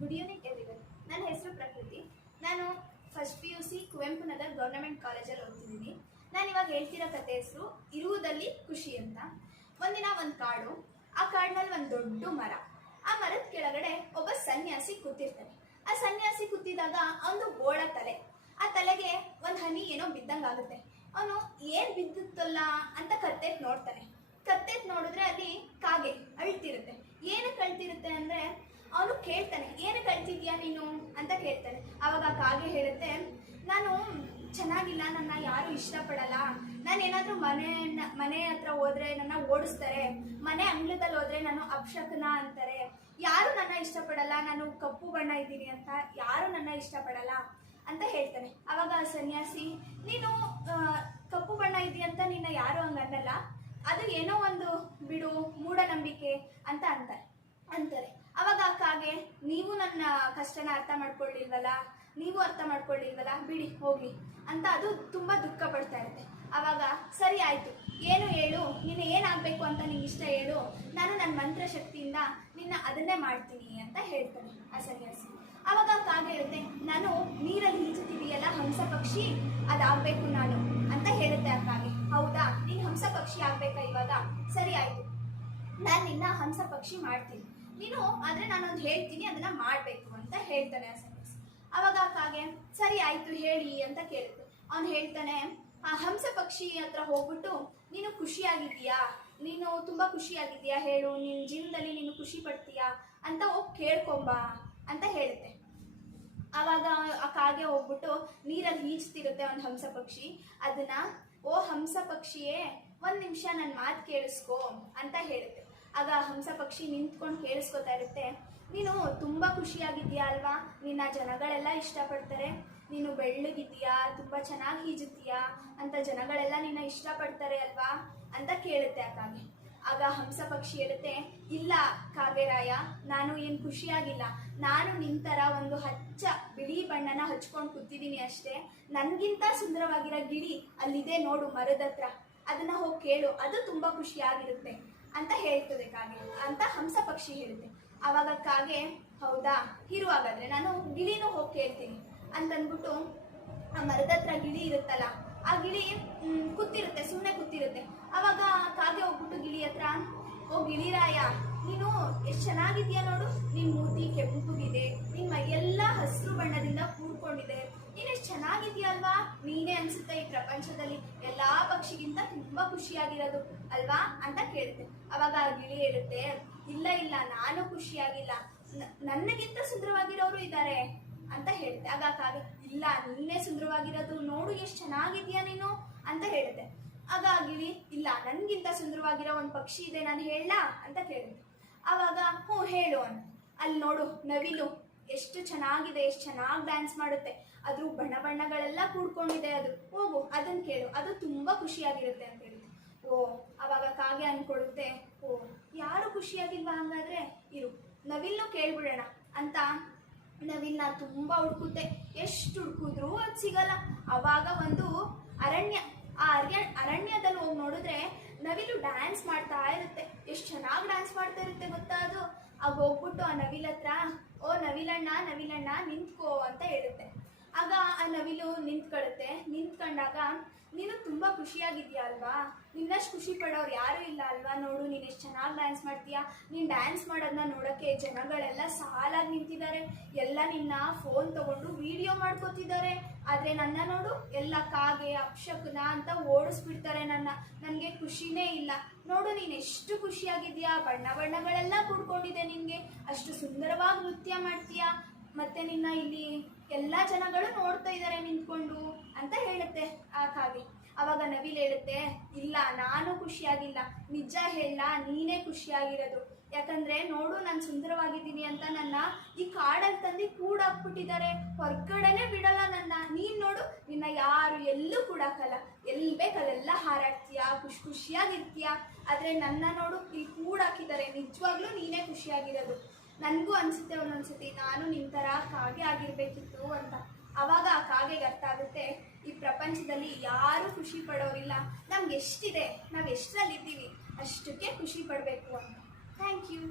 Good evening everyone ನನ್ನ ಹೆಸರು ಪ್ರಕೃತಿ. ನಾನು first P U C Kuvempu Nagar government ಕಾಲೇಜಲ್ಲಿ ಓದ್ತಿದ್ದೀನಿ. ನಾನು ಇವಾಗ ಹೇಳ್ತಿರೋ ಕತೆ ಹೆಸರು ಇರುವುದಲ್ಲಿ ಖುಷಿ ಅಂತ. ಒಂದಿನ ಒಂದು ಕಾಡು, ಆ ಕಾಡಿನಲ್ಲಿ ಒಂದು ದೊಡ್ಡ ಮರ. ಆ ಮರದ ಕೆಳಗಡೆ ಒಬ್ಬ ಸನ್ಯಾಸಿ ಕೂತಿರ್ತಾನೆ. ಆ ಸನ್ಯಾಸಿ ಕೂತಿದಾಗ ಅವನು ಗೋಳ ತಲೆ. ಆ ತಲೆಗೆ ಒಂದು ಹನಿ ಏನೋ ಬಿದ್ದಂಗಾಗುತ್ತೆ ಅವನು ಏನು ಬಿದ್ದಿತ್ತಲ್ಲ ಅಂತ ಕತ್ತೆತ್ ನೋಡ್ತಾನೆ. ಕತ್ತೆತ್ ನೋಡಿದ್ರೆ ಅಲ್ಲಿ ಕಾಗೆ ಅಳ್ತಿರುತ್ತೆ. ಏನಕ್ಕೆ ಅಳ್ತಿರುತ್ತೆ ಅಂದ್ರೆ ಅವನು ಕೇಳ್ತಾನೆ, ಏನು ಕಲ್ತಿದ್ಯಾ ನೀನು? ಅಂತ ಕೇಳ್ತಾನೆ. ಅವಾಗ ಕಾಗೆ ಹೇಳುತ್ತೆ, ನಾನು ಚೆನ್ನಾಗಿಲ್ಲ, ನನ್ನ ಯಾರು ಇಷ್ಟಪಡಲ್ಲ. ನಾನು ಏನಾದರೂ ಮನೆ ಮನೆ ಹತ್ರ ಹೋದ್ರೆ ನನ್ನ ಓಡಿಸ್ತಾರೆ. ಮನೆ ಅಂಗ್ಲದಲ್ಲಿ ಹೋದ್ರೆ ನಾನು ಅಪ್ಶಕನ ಅಂತಾರೆ. ಯಾರು ನನ್ನ ಇಷ್ಟಪಡಲ್ಲ, ನಾನು ಕಪ್ಪು ಬಣ್ಣ ಇದ್ದೀನಿ ಅಂತ ಯಾರು ನನ್ನ ಇಷ್ಟಪಡಲ್ಲ. ಅಂತ ಹೇಳ್ತಾನೆ. ಅವಾಗ ಸನ್ಯಾಸಿ, ನೀನು ಕಪ್ಪು ಬಣ್ಣ ಇದೆಯಾ ಅಂತ ನಿನ್ನ ಯಾರು ಹಂಗನ್ನಲ್ಲ ಅದು ಏನೋ ಒಂದು ಬಿಡು, ಮೂಢನಂಬಿಕೆ ಅಂತ ಅಂತಾರೆ ಅಂತಾರೆ. ಕಾಗೆ ನೀವು ನನ್ನ ಕಷ್ಟನ ಅರ್ಥ ಮಾಡ್ಕೊಳ್ಳಿಲ್ವಲ್ಲ? ನೀವು ಅರ್ಥ ಮಾಡ್ಕೊಳ್ಳಿಲ್ವಲ್ಲ? ಬಿಡಿ, ಹೋಗ್ಲಿ. ಅಂತ ಅದು ತುಂಬಾ ದುಃಖ ಪಡ್ತಾ ಇರುತ್ತೆ. ಅವಾಗ, ಸರಿ ಆಯ್ತು, ಏನು ಹೇಳು? ನೀನು ಏನಾಗಬೇಕು ಅಂತ ನಿಂಗೆ ಇಷ್ಟ ಹೇಳು? ನಾನು ನನ್ನ ಮಂತ್ರ ಶಕ್ತಿಯಿಂದ ನಿನ್ನ ಅದನ್ನೇ ಮಾಡ್ತೀನಿ ಅಂತ ಹೇಳ್ತಾನೆ ಆ ಸನ್ಯಾಸಿ. ಅವಾಗ ಕಾಗೆ ಇರುತ್ತೆ ನಾನು ನೀರಲ್ಲಿ ಈಜುತ್ತಿದೆಯಲ್ಲ ಹಂಸ ಪಕ್ಷಿ, ಅದಾಗಬೇಕು ನಾನು ಅಂತ ಹೇಳುತ್ತೆ ಆ ಕಾಗೆ ಹೌದಾ? ನೀನು ಹಂಸ ಪಕ್ಷಿ ಆಗ್ಬೇಕಾ ಇವಾಗ? ಸರಿ ಆಯ್ತು. ನಾನು ನಿನ್ನ ಹಂಸ ಪಕ್ಷಿ ಮಾಡ್ತೀನಿ. ನೀನು ಆದ್ರೆ ನಾನೊಂದು ಹೇಳ್ತೀನಿ, ಅದನ್ನ ಮಾಡ್ಬೇಕು ಅಂತ ಹೇಳ್ತಾನೆ ಆ ಅವಾಗ ಕಾಗೆ, ಸರಿ ಆಯ್ತು, ಹೇಳಿ, ಅಂತ ಕೇಳುತ್ತೆ. ಅವನು ಹೇಳ್ತಾನೆ, ಆ ಹಂಸ ಪಕ್ಷಿ ಹತ್ರ ಹೋಗ್ಬಿಟ್ಟು ನೀನು ಖುಷಿಯಾಗಿದ್ದೀಯಾ? ನೀನು ತುಂಬಾ ಖುಷಿಯಾಗಿದ್ದೀಯಾ? ಹೇಳು ನಿನ್ನ ಜೀವನದಲ್ಲಿ ನೀನು ಖುಷಿ ಪಡ್ತೀಯಾ? ಅಂತ ಹೋಗಿ ಕೇಳ್ಕೊಂಬಾ ಅಂತ ಹೇಳುತ್ತೆ. ಆವಾಗ ಆ ಕಾಗೆ ಹೋಗ್ಬಿಟ್ಟು ನೀರಲ್ಲಿ ಈಜ್ತಿರುತ್ತೆ ಒಂದು ಹಂಸ ಪಕ್ಷಿ. ಅದನ್ನ, ಓ ಹಂಸ ಪಕ್ಷಿಯೇ, ಒಂದ್ ನಿಮಿಷ ನನ್ನ ಮಾತು ಕೇಳಿಸ್ಕೊ, ಅಂತ ಹೇಳುತ್ತೆ. ಆಗ ಹಂಸ ಪಕ್ಷಿ ನಿಂತ್ಕೊಂಡು ಕೇಳಿಸ್ಕೊತಾ ಇರುತ್ತೆ, ನೀನು ತುಂಬ ಖುಷಿಯಾಗಿದ್ಯಾ ಅಲ್ವಾ? ನಿನ್ನ ಜನಗಳೆಲ್ಲ ಇಷ್ಟಪಡ್ತಾರೆ. ನೀನು ಬೆಳ್ಳಗಿದ್ಯಾ ತುಂಬ ಚೆನ್ನಾಗಿ ಈಜುತ್ತೀಯಾ? ಅಂತ ಜನಗಳೆಲ್ಲ ನಿನ್ನ ಇಷ್ಟಪಡ್ತಾರೆ ಅಲ್ವಾ? ಅಂತ ಕೇಳುತ್ತೆ ಆ ಆಗ ಹಂಸ ಪಕ್ಷಿ ಹೇಳುತ್ತೆ, ಇಲ್ಲ ಕಾವ್ಯರಾಯ, ನಾನು ಏನು ಖುಷಿಯಾಗಿಲ್ಲ. ನಾನು ನಿಂತರ ಒಂದು ಹಚ್ಚ ಬಿಳಿ ಬಣ್ಣನ ಹಚ್ಕೊಂಡು ಕೂತಿದ್ದೀನಿ ಅಷ್ಟೇ. ನನಗಿಂತ ಸುಂದರವಾಗಿರೋ ಗಿಳಿ ಅಲ್ಲಿದೆ ನೋಡು ಮರದ ಹತ್ರ. ಅದನ್ನ ಹೋಗಿ ಕೇಳು, ಅದು ತುಂಬ ಖುಷಿಯಾಗಿರುತ್ತೆ. ಅಂತ ಹೇಳ್ತದೆ ಕಾಗೆ, ಅಂತ ಹಂಸ ಪಕ್ಷಿ ಹೇಳುತ್ತೆ ಅವಾಗ ಕಾಗೆ, ಹೌದಾ? ಇರುವಾಗಾದ್ರೆ ನಾನು ಗಿಳಿನೂ ಹೋಗಿ ಕೇಳ್ತೀನಿ ಅಂತಂದ್ಬಿಟ್ಟು ಆ ಮರದ ಹತ್ರ ಗಿಳಿ ಇರುತ್ತಲ್ಲ, ಆ ಗಿಳಿ ಕೂತಿರುತ್ತೆ ಸುಮ್ಮನೆ ಕೂತಿರುತ್ತೆ. ಅವಾಗ ಕಾಗೆ ಹೋಗ್ಬಿಟ್ಟು ಗಿಳಿ ಹತ್ರ, ಓ ಗಿಳಿರಾಯ, ನೀನು ಎಷ್ಟು ಚೆನ್ನಾಗಿದ್ಯಾ ನೋಡು? ನಿನ್ ಮೂತಿ ಕೆಂಪುಗಿದೆ ನಿಮ್ಮ ಮೈಯೆಲ್ಲ ಹಸಿರು ಬಣ್ಣದಿಂದ ಕೂಡ್ಕೊಂಡಿದೆ. ನೀನು ಎಷ್ಟು ಚೆನ್ನಾಗಿದ್ಯಾ ಅಲ್ವಾ? ನೀನೇ ಅನ್ಸುತ್ತೆ ಈ ಪ್ರಪಂಚದಲ್ಲಿ. ಎಲ್ಲಾ ಪಕ್ಷಿಗಿಂತ ತುಂಬಾ ಖುಷಿಯಾಗಿರೋದು. ಅಲ್ವಾ ಅಂತ ಕೇಳುತ್ತೆ. ಅವಾಗ ಗಿಳಿ ಹೇಳುತ್ತೆ, ಇಲ್ಲ ಇಲ್ಲ, ನಾನು ಖುಷಿಯಾಗಿಲ್ಲ. ನನಗಿಂತ ಸುಂದರವಾಗಿರೋರು ಇದ್ದಾರೆ ಅಂತ ಹೇಳುತ್ತೆ. ಆಗ ಕಾಗ ಇಲ್ಲ, ನಿನ್ನೆ ಸುಂದರವಾಗಿರೋದು ನೋಡು, ಎಷ್ಟು ಚೆನ್ನಾಗಿದ್ಯಾ ನೀನು ಅಂತ ಹೇಳುತ್ತೆ. ಆಗ ಗಿಳಿ, ಇಲ್ಲ, ನನ್ಗಿಂತ ಸುಂದರವಾಗಿರೋ ಒಂದು ಪಕ್ಷಿ ಇದೆ, ನಾನು ಹೇಳ ಅಂತ ಕೇಳುತ್ತೆ. ಅವಾಗ, ಹ್ಞೂ, ಹೇಳು ಅಂತ. ಅಲ್ಲಿ ನೋಡು, ನವಿಲು ಎಷ್ಟು ಚೆನ್ನಾಗಿದೆ, ಎಷ್ಟು ಚೆನ್ನಾಗಿ ಡ್ಯಾನ್ಸ್ ಮಾಡುತ್ತೆ. ಅದ್ರ ಬಣ್ಣ ಬಣ್ಣಗಳೆಲ್ಲ ಕೂಡ್ಕೊಂಡಿದೆ ಅದು. ಹೋಗು ಅದನ್ನ ಕೇಳು. ಅದು ತುಂಬಾ ಖುಷಿಯಾಗಿರುತ್ತೆ ಅಂತ ಹೇಳುತ್ತೆ. ಓ, ಅವಾಗ ಕಾಗೆ ಅನ್ಕೊಳುತ್ತೆ ಓ, ಯಾರು ಖುಷಿಯಾಗಿಲ್ವಾ ಹಂಗಾದ್ರೆ? ಇರು, ನವಿಲ್ನು ಕೇಳ್ಬಿಡೋಣ. ಅಂತ ನವಿಲ್ನ ತುಂಬಾ ಹುಡ್ಕುತ್ತೆ. ಎಷ್ಟು ಹುಡ್ಕುದ್ರು ಅದು ಸಿಗಲ್ಲ. ಅವಾಗ ಒಂದು ಅರಣ್ಯ, ಆ ಅರಣ್ಯ ಅರಣ್ಯದಲ್ಲಿ ಹೋಗಿ ನೋಡಿದ್ರೆ ನವಿಲು ಡ್ಯಾನ್ಸ್ ಮಾಡ್ತಾ ಇರುತ್ತೆ. ಎಷ್ಟು ಚೆನ್ನಾಗಿ ಡ್ಯಾನ್ಸ್ ಮಾಡ್ತಾ ಇರುತ್ತೆ ಗೊತ್ತಾ ಅದು? ಆಗ ಹೋಗ್ಬಿಟ್ಟು ಆ ನವಿಲ್ ಹತ್ರ, ಓ, ನವಿಲಣ್ಣ ನವಿಲಣ್ಣ, ನಿಂತ್ಕೋ ಅಂತ ಹೇಳುತ್ತೆ. ಆಗ ಆ ನವಿಲು ನಿಂತ್ಕೊಳ್ಳುತ್ತೆ. ನಿಂತ್ಕೊಂಡಾಗ, ನೀನು ತುಂಬಾ ಖುಷಿಯಾಗಿದ್ಯಾ ಅಲ್ವಾ? ನಿನ್ನಷ್ಟು ಖುಷಿ ಪಡೋರು ಯಾರು ಇಲ್ಲ ಅಲ್ವಾ? ನೋಡು, ನೀನು ಎಷ್ಟು ಚೆನ್ನಾಗಿ ಡ್ಯಾನ್ಸ್ ಮಾಡ್ತೀಯಾ? ನೀನು ಡ್ಯಾನ್ಸ್ ಮಾಡೋದನ್ನ ನೋಡೋಕ್ಕೆ ಜನಗಳೆಲ್ಲ ಸಾಲಾಗಿ ನಿಂತಿದ್ದಾರೆ ಎಲ್ಲ ನಿನ್ನ ಫೋನ್ ತಗೊಂಡು ವಿಡಿಯೋ ಮಾಡ್ಕೋತಿದ್ದಾರೆ ಆದ್ರೆ ನನ್ನ ನೋಡು, ಎಲ್ಲ ಕಾಗೆ, ಅಪ್ಶಕುನ ಅಂತ ಓಡಿಸ್ಬಿಡ್ತಾರೆ ನನ್ನ. ನನಗೆ ಖುಷಿನೇ ಇಲ್ಲ. ನೋಡು, ನೀನು ಎಷ್ಟು ಖುಷಿಯಾಗಿದ್ಯಾ? ಬಣ್ಣ ಬಣ್ಣಗಳೆಲ್ಲ ಕೂಡ್ಕೊಂಡಿದೆ ನಿನ್ಗೆ. ಅಷ್ಟು ಸುಂದರವಾಗಿ ನೃತ್ಯ ಮಾಡ್ತೀಯಾ? ಮತ್ತೆ ನಿನ್ನ ಇಲ್ಲಿ ಎಲ್ಲಾ ಜನಗಳು ನೋಡ್ತಾ ಇದ್ದಾರೆ ನಿಂತ್ಕೊಂಡು ಅಂತ ಹೇಳುತ್ತೆ ಆ ಕಾಗೆ ಅವಾಗ ನವಿಲ್ ಹೇಳುತ್ತೆ, ಇಲ್ಲ, ನಾನು ಖುಷಿಯಾಗಿಲ್ಲ. ನಿಜ ಹೇಳ, ನೀನೇ ಖುಷಿಯಾಗಿರೋದು. ಯಾಕಂದ್ರೆ, ನೋಡು, ನಾನು ಸುಂದರವಾಗಿದ್ದೀನಿ ಅಂತ ನನ್ನ ಈ ಕಾಡಲ್ಲಿ ತಂದು ಕೂಡಾಕ್ಬಿಟ್ಟಿದ್ದಾರೆ. ಹೊರ್ಗಡೆನೆ ಬಿಡಲ್ಲ ನನ್ನ. ನೀನ್ ನೋಡು, ನಿನ್ನ ಯಾರು ಎಲ್ಲೂ ಕೂಡಾಕಲ್ಲ. ಎಲ್ಲಿ ಬೇಕಲ್ಲೆಲ್ಲ ಹಾರಾಡ್ತೀಯ, ಖುಷಿ ಖುಷಿಯಾಗಿರ್ತೀಯಾ? ಆದ್ರೆ ನನ್ನ ನೋಡು, ಇಲ್ಲಿ ಕೂಡಾಕಿದ್ದಾರೆ. ನಿಜವಾಗ್ಲೂ ನೀನೇ ಖುಷಿಯಾಗಿರೋದು. ನನಗೂ ಅನ್ಸುತ್ತೆ ಒಂದೊಂದ್ಸತಿ, ನಾನು ನಿನ್ ತರ ಕಾಗೆ ಆಗಿರ್ಬೇಕಿತ್ತು ಅಂತ. ಅವಾಗ ಆ ಕಾಗೆಗೆ ಅರ್ಥ ಆಗುತ್ತೆ ಈ ಪ್ರಪಂಚದಲ್ಲಿ ಯಾರು ಖುಷಿ ಪಡೋರಿಲ್ಲ. ನಮ್ಗೆ ಎಷ್ಟಿದೆ ಎಷ್ಟರಲ್ಲಿ ಇದ್ದೀವಿ ಅಷ್ಟಕ್ಕೆ ಖುಷಿ ಪಡಬೇಕು ಅಂತ. Thank you